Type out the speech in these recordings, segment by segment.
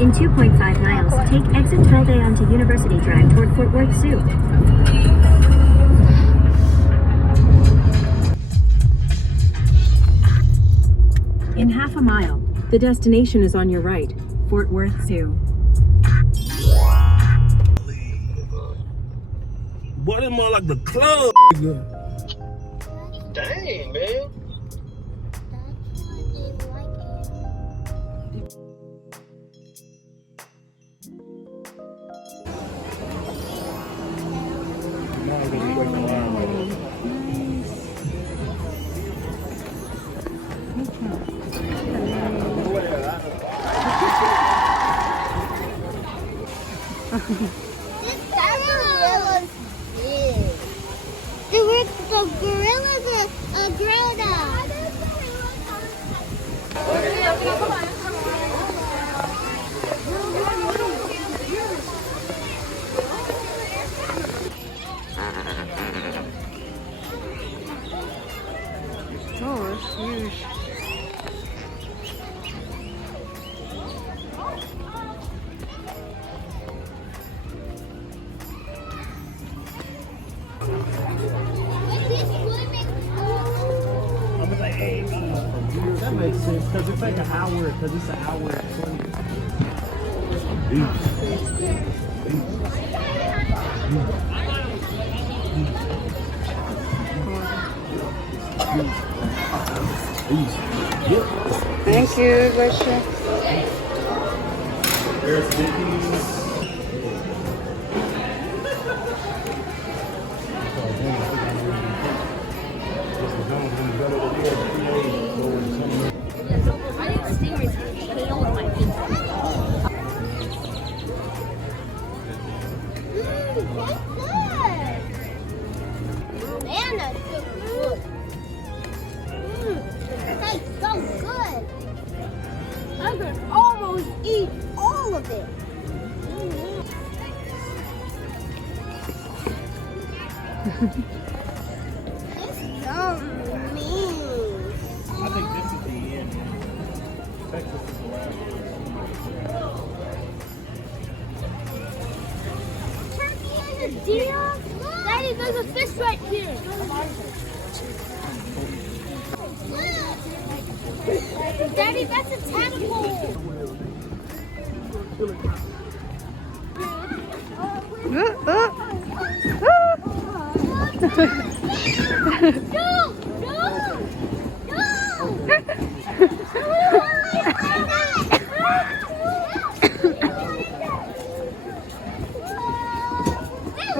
In 2.5 miles, take exit 12A onto University Drive toward Fort Worth Zoo. In half a mile, the destination is on your right, Fort Worth Zoo. Boy, this more like the club. Dang, man. The gorilla's a gorilla. Oh, it's huge. That makes sense because it's like an hour, because it's an hour and 20. Thank you, Gosha. There's Dickies. I could almost eat all of it. It's so mean. I think this is the end. Texas is the last Turkey and a deer? Daddy, there's a fish right here. Daddy, that's a tadpole. No! No! No!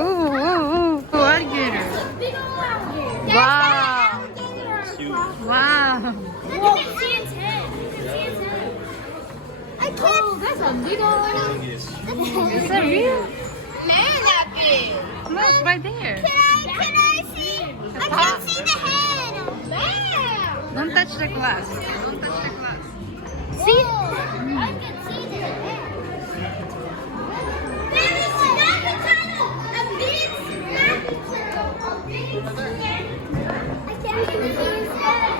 Oh, alligator. Wow. Wow. I can't. Oh, that's a big old. Is that real? Man, that big. Look, right there. Can I see? I can't see the head. Man. Don't touch the glass. Don't touch the glass. See? I can see the head. There is snappy turtle. A big snappy turtle. I can't even see his head.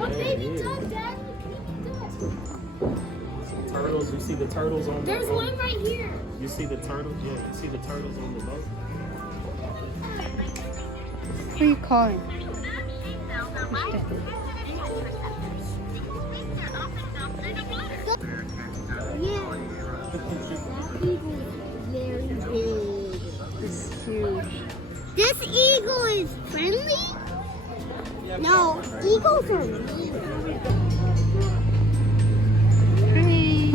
A baby duck, Dad. turtles. You see the turtles on the There's boat? one right here. You see the turtles? Yeah, you see the turtles on the boat? Who are you calling? Yeah. Very big. It's huge. This eagle is friendly? No, eagles are mean. Hey.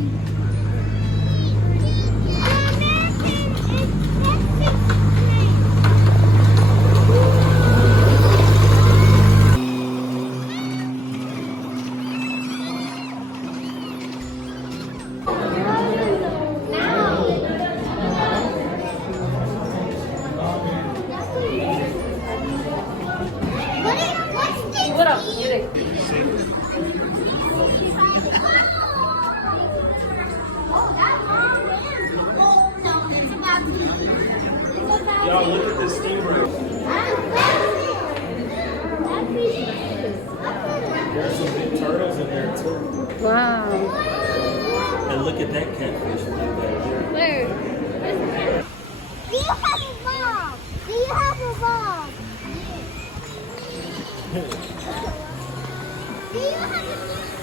What up? See Wow. And look at that catfish back there. Blue. Do you have a bomb? Do you have a bomb? Do you have a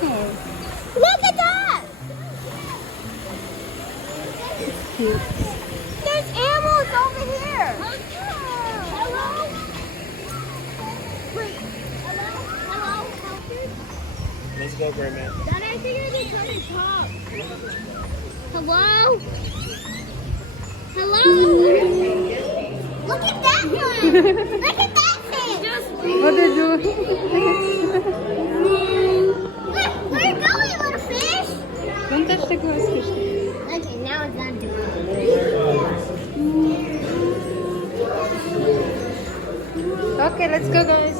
Oh, Look at that! cute. There's animals over here. Hello? Wait. Hello? Hello? Let's go, Grandma. Dad, I think I can try to talk. Hello? Hello? Look at that one. Look at that thing. What did you do? Look, where are you going, little fish? Don't touch the glass fish. Okay, now it's not doing Okay, let's go, guys.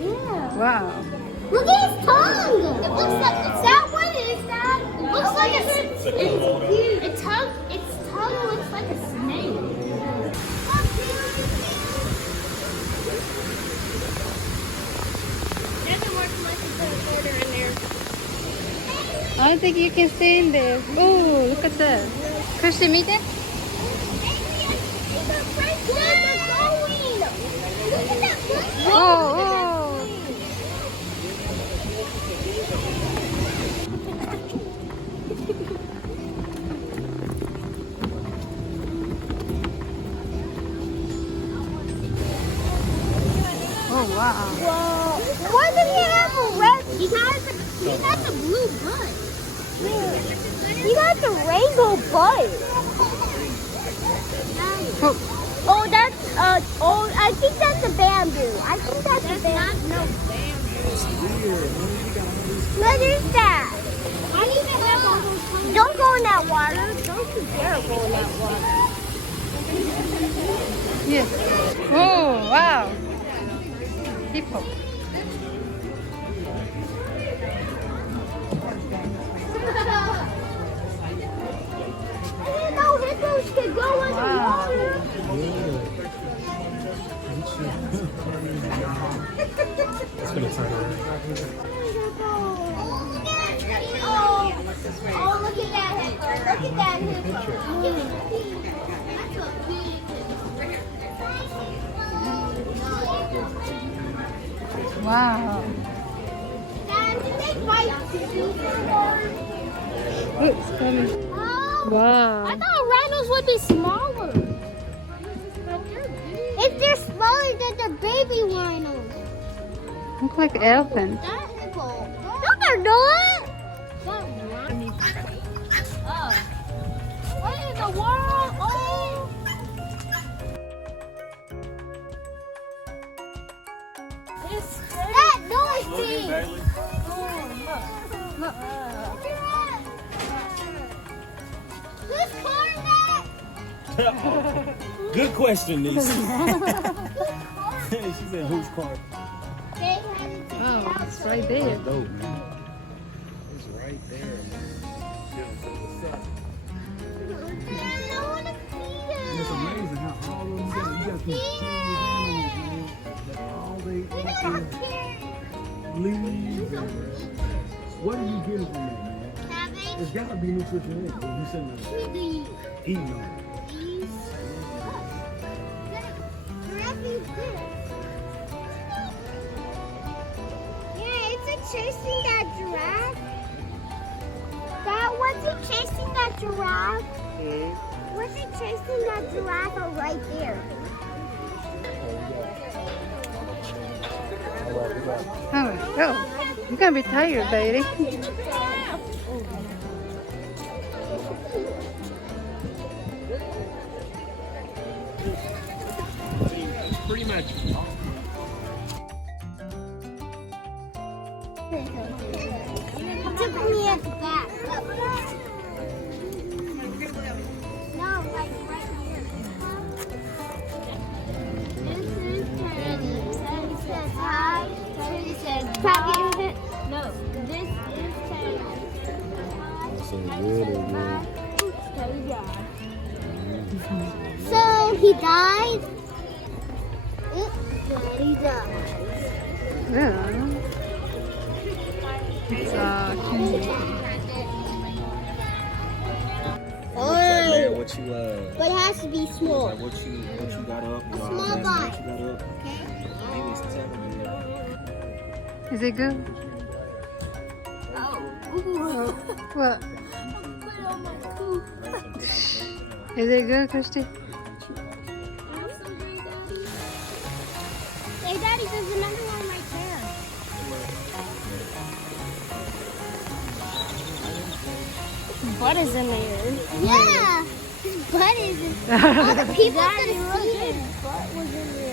Yeah. Wow. Look at his tongue. It looks like, is that what it is, Dad? It looks like its tongue looks like a snake. Doesn't work unless you put a quarter in there. I don't think you can stay in there. Oh, look at that. Christian, meet it. Oh, oh. Oh, wow. Whoa. Why did he have a red? He got the blue butt. He got the rainbow butt. Oh, Oh, that's I think that's a bamboo. I think that's a bamboo. No bamboo. What is that? Why do you have all those? Don't go in that water. Don't you dare go in that water. yes. Oh, wow. Hippo. I didn't know hippos could go in the water. It's gonna turn around. Oh, look at that hippo. Look at that hippo. Wow. Dad, did they fight before? Oh, it's coming. Oh, I Wow. thought rhinos would be smaller. If they're smaller than the baby rhinos. Look like an elephant. That hippo. No, they're not. What in the world? Oh. That noise thing. Look. Whose car is that? Good question, niece. She said, whose car? They had it Oh, it's right there. Dope, man. It's right there, man. It's amazing how all of them got, you got these teeny animals, man, that all they leaves. What are you getting from that, man? It's got to be nutrition in it. You sitting there eating on it. Yeah, it's chasing that giraffe. Dad, was it chasing that giraffe? Was it chasing that giraffe or right there? Oh, go. You're gonna be tired, baby. Pretty much. Took me at the back. No, like right here. This is Teddy. Teddy says hi. Teddy says bye. No, this is Teddy. So he died. He died. Yeah. It's candy. Oh, What you but it has to be small. like what you got up? A small bite. What you got up? Okay. He was telling me. Is it good? What? Is it good, Christy? Hey, Daddy, there's another one right there. Butt is in there. Yeah, his butt is in there. All the people could see his butt was in there.